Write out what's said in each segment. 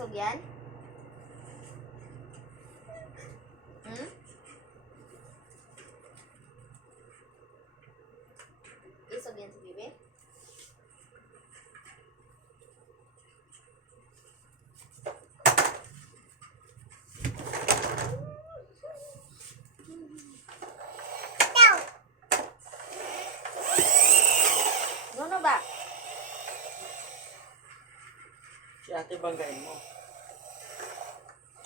Isog yan? Hmm? Isog yan si Bibi? Ano ba? Si ate banggain mo.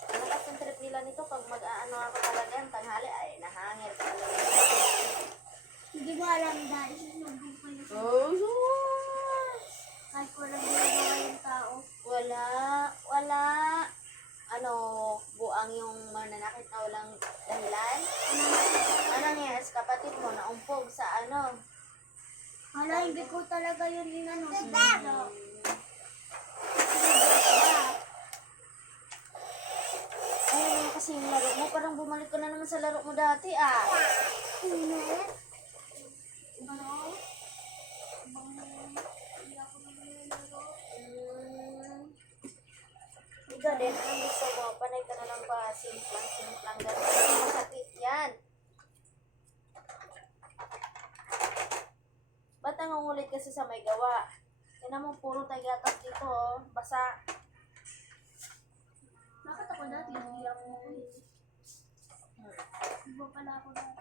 Ano kasing trip nila nito pag mag-ano ako talaga yung tanghali ay nahangir ka. Hindi mo alam dahil sinubog ko yung Oh, kahit walang ginagawa yung tao. wala. Ano, buang yung mananakit na walang dahilan? Ano yes, kapatid mo naumpog sa ano? Hala, hindi ko talaga yun inano. Ay, ano kasi yung laro mo? Parang bumalik ka na naman sa laro mo dati ah. Ikaw din, anong gusto mo? Panay ka na lang pa, simplang gano'n. Masakit yan. Ba't nangungulit kasi sa may gawa? Tignan mo, puro tagatas dito oh. Basa. Bakit ako dati? Hindi ako. Iba pala ako dati.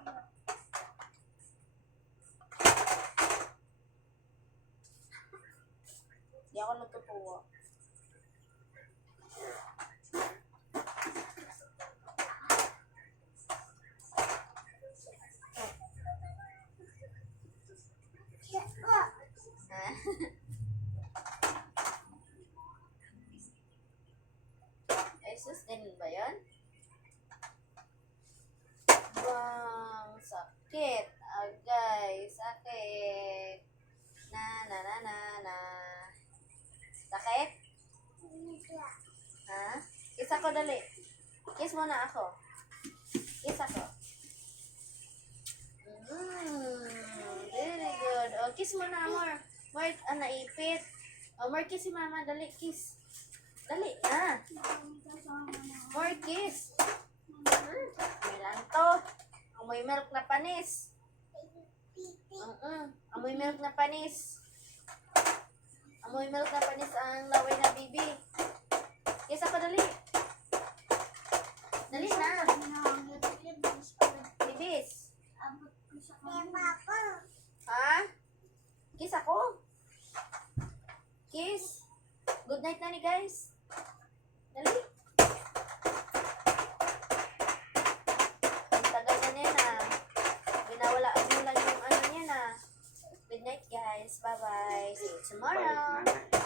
Di ako natutuwa. Ha? Ay, sus, ganun ba yan? Bang, sakit. Agay, sakit. Na. Sakit? Ha? Kiss ako dali. Kiss mo na ako. Kiss ako. Very good. Oh, kiss mo na, more. More, naipit. Oh, more kiss si mama. Dali, kiss. Dali, na. More kiss. Amoy lang to. Amoy milk na panis. Amoy milk na panis. Amoy milk na panis ang laway na bibi. Kiss ako, dali. Dali na. Bibis. Ha? Kiss ako? Kiss? Good night na ni guys. Dali. Ang tagal na niya na. Binawalaan mo lang yung ano niya na. Good night guys. Bye-bye. See you tomorrow. Balik na.